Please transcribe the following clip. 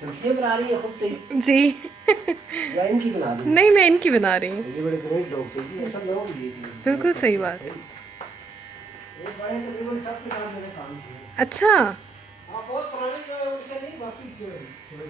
सेल्फियाँ बना रही है खुद से ही जी। या इनकी बना रही है? नहीं, मैं इनकी बना रही हूँ। ये बड़े ग्रेट लोग से जी, ऐसा लोग भी बिल्कुल सही बात। ये बड़े तकरीबन सबके साथ मैंने काम किया। अच्छा। हाँ बहुत पुराने जो है उनसे नहीं, बाकी जो है थोड़े